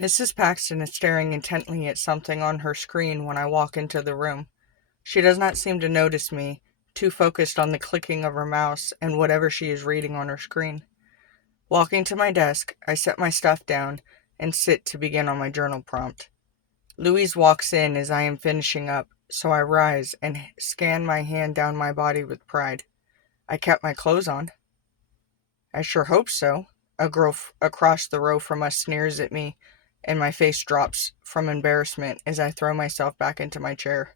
Mrs. Paxton is staring intently at something on her screen when I walk into the room. She does not seem to notice me, too focused on the clicking of her mouse and whatever she is reading on her screen. Walking to my desk, I set my stuff down and sit to begin on my journal prompt. Louise walks in as I am finishing up, so I rise and scan my hand down my body with pride. I kept my clothes on. I sure hope so. A girl across the row from us sneers at me, and my face drops from embarrassment as I throw myself back into my chair.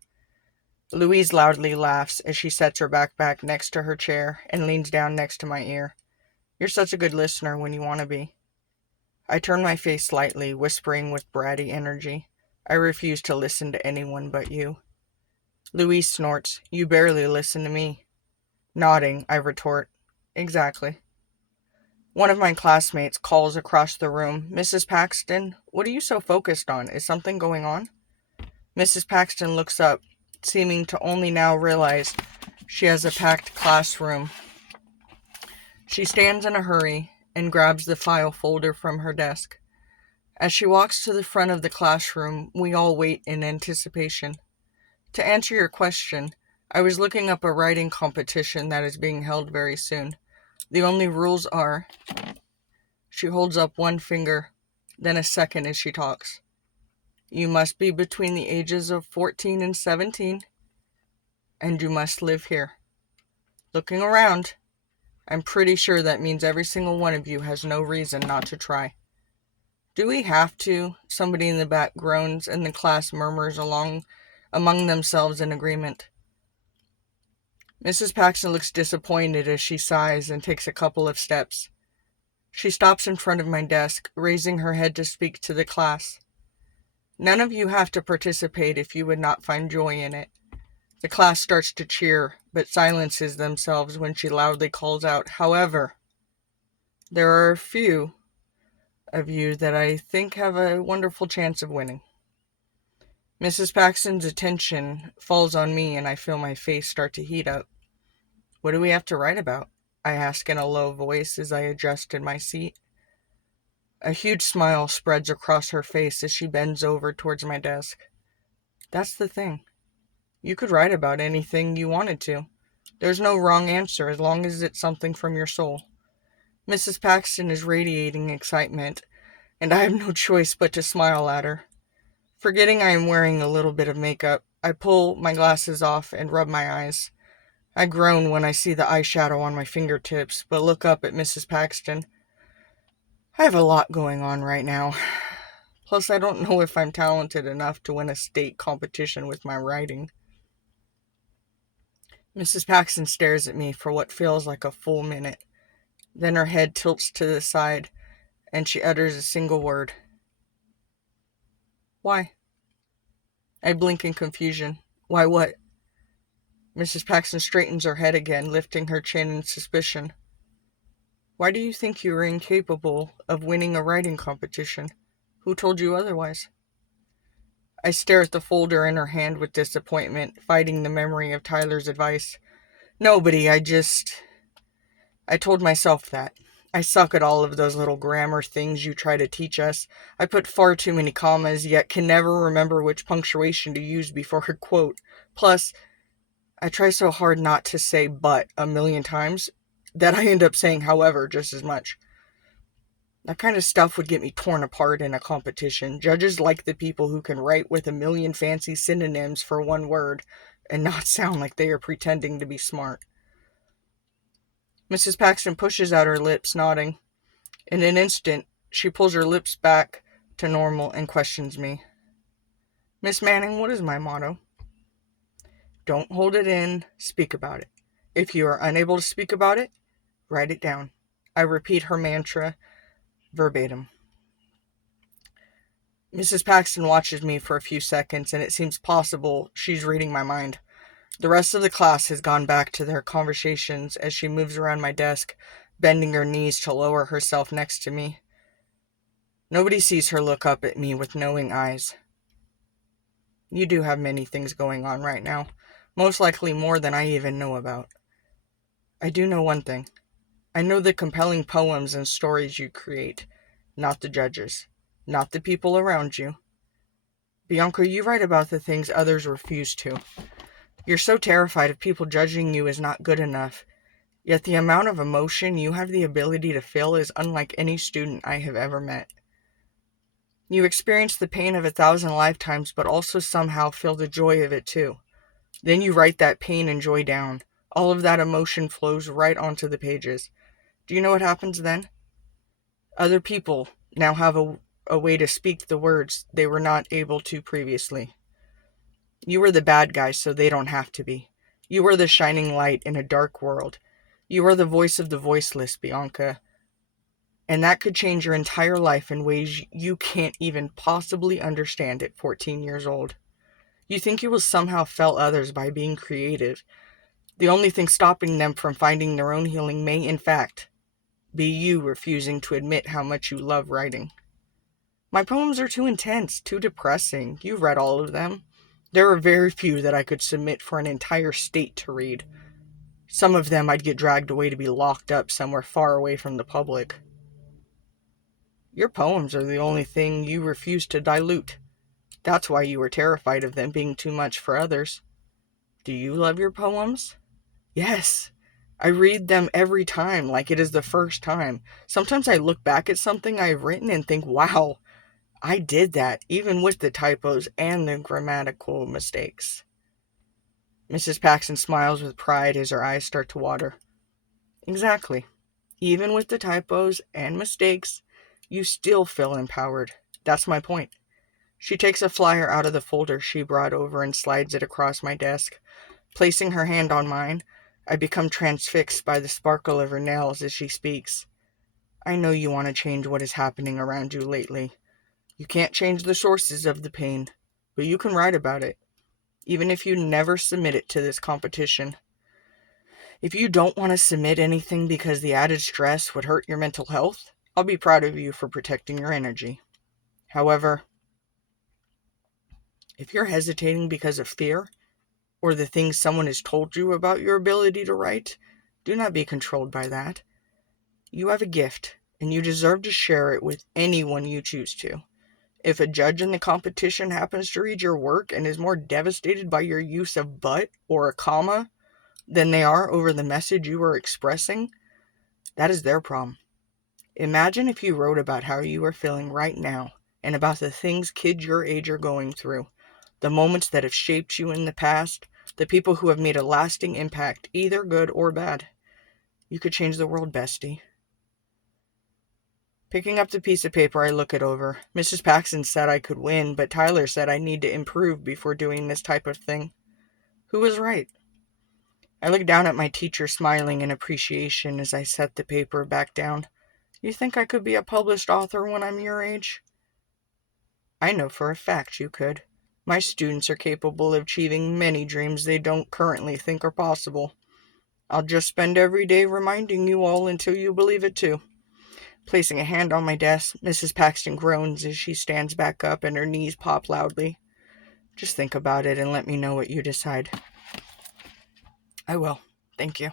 Louise loudly laughs as she sets her backpack next to her chair and leans down next to my ear. You're such a good listener when you want to be. I turn my face slightly, whispering with bratty energy. I refuse to listen to anyone but you. Louise snorts. You barely listen to me. Nodding, I retort. Exactly. One of my classmates calls across the room. Mrs. Paxton, what are you so focused on? Is something going on? Mrs. Paxton looks up, seeming to only now realize she has a packed classroom. She stands in a hurry and grabs the file folder from her desk. As she walks to the front of the classroom, we all wait in anticipation. To answer your question, I was looking up a writing competition that is being held very soon. The only rules are... She holds up one finger, then a second as she talks. You must be between the ages of 14 and 17, and you must live here. Looking around, I'm pretty sure that means every single one of you has no reason not to try. Do we have to? Somebody in the back groans, and the class murmurs along among themselves in agreement. Mrs. Paxton looks disappointed as she sighs and takes a couple of steps. She stops in front of my desk, raising her head to speak to the class. None of you have to participate if you would not find joy in it. The class starts to cheer, but silences themselves when she loudly calls out, however, there are a few of you that I think have a wonderful chance of winning. Mrs. Paxton's attention falls on me and I feel my face start to heat up. What do we have to write about? I ask in a low voice as I adjust in my seat. A huge smile spreads across her face as she bends over towards my desk. That's the thing. You could write about anything you wanted to. There's no wrong answer as long as it's something from your soul. Mrs. Paxton is radiating excitement, and I have no choice but to smile at her. Forgetting I am wearing a little bit of makeup, I pull my glasses off and rub my eyes. I groan when I see the eyeshadow on my fingertips, but look up at Mrs. Paxton. I have a lot going on right now. Plus, I don't know if I'm talented enough to win a state competition with my writing. Mrs. Paxton stares at me for what feels like a full minute. Then her head tilts to the side, and she utters a single word. Why? I blink in confusion. Why what? Mrs. Paxton straightens her head again, lifting her chin in suspicion. Why do you think you are incapable of winning a writing competition? Who told you otherwise? I stare at the folder in her hand with disappointment, fighting the memory of Tyler's advice. Nobody, I told myself that. I suck at all of those little grammar things you try to teach us. I put far too many commas, yet can never remember which punctuation to use before a quote. Plus, I try so hard not to say but a million times that I end up saying however just as much. That kind of stuff would get me torn apart in a competition. Judges like the people who can write with a million fancy synonyms for one word and not sound like they are pretending to be smart. Mrs. Paxton pushes out her lips, nodding. In an instant, she pulls her lips back to normal and questions me. Miss Manning, what is my motto? Don't hold it in, speak about it. If you are unable to speak about it, write it down. I repeat her mantra verbatim. Mrs. Paxton watches me for a few seconds, and it seems possible she's reading my mind. The rest of the class has gone back to their conversations as she moves around my desk, bending her knees to lower herself next to me. Nobody sees her look up at me with knowing eyes. You do have many things going on right now, most likely more than I even know about. I do know one thing. I know the compelling poems and stories you create, not the judges. not the people around you. Bianca, you write about the things others refuse to. You're so terrified of people judging you as not good enough, yet the amount of emotion you have the ability to feel is unlike any student I have ever met. You experience the pain of 1,000 lifetimes, but also somehow feel the joy of it too. Then you write that pain and joy down. All of that emotion flows right onto the pages. Do you know what happens then? Other people now have a way to speak the words they were not able to previously. You are the bad guy, so they don't have to be. You are the shining light in a dark world. You are the voice of the voiceless, Bianca. And that could change your entire life in ways you can't even possibly understand at 14 years old. You think you will somehow fail others by being creative. The only thing stopping them from finding their own healing may, in fact, be you refusing to admit how much you love writing. My poems are too intense, too depressing. You've read all of them. There are very few that I could submit for an entire state to read. Some of them I'd get dragged away to be locked up somewhere far away from the public. Your poems are the only thing you refuse to dilute. That's why you were terrified of them being too much for others. Do you love your poems? Yes. I read them every time like it is the first time. Sometimes I look back at something I have written and think, wow, I did that, even with the typos and the grammatical mistakes. Mrs. Paxton smiles with pride as her eyes start to water. Exactly. Even with the typos and mistakes, you still feel empowered. That's my point. She takes a flyer out of the folder she brought over and slides it across my desk. Placing her hand on mine, I become transfixed by the sparkle of her nails as she speaks. I know you want to change what is happening around you lately. You can't change the sources of the pain, but you can write about it, even if you never submit it to this competition. If you don't want to submit anything because the added stress would hurt your mental health, I'll be proud of you for protecting your energy. However, if you're hesitating because of fear, or the things someone has told you about your ability to write, do not be controlled by that. You have a gift, and you deserve to share it with anyone you choose to. If a judge in the competition happens to read your work and is more devastated by your use of but or a comma than they are over the message you are expressing, that is their problem. Imagine if you wrote about how you are feeling right now and about the things kids your age are going through, the moments that have shaped you in the past, the people who have made a lasting impact, either good or bad. You could change the world, bestie. Picking up the piece of paper, I look it over. Mrs. Paxton said I could win, but Tyler said I need to improve before doing this type of thing. Who was right? I look down at my teacher, smiling in appreciation as I set the paper back down. You think I could be a published author when I'm your age? I know for a fact you could. My students are capable of achieving many dreams they don't currently think are possible. I'll just spend every day reminding you all until you believe it too. Placing a hand on my desk, Mrs. Paxton groans as she stands back up and her knees pop loudly. Just think about it and let me know what you decide. I will. Thank you.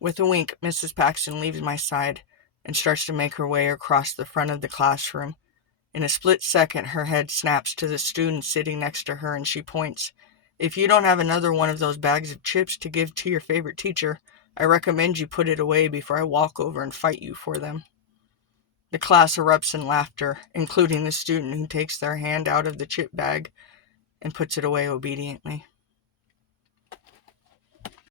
With a wink, Mrs. Paxton leaves my side and starts to make her way across the front of the classroom. In a split second, her head snaps to the student sitting next to her and she points. If you don't have another one of those bags of chips to give to your favorite teacher, I recommend you put it away before I walk over and fight you for them. The class erupts in laughter, including the student who takes their hand out of the chip bag and puts it away obediently.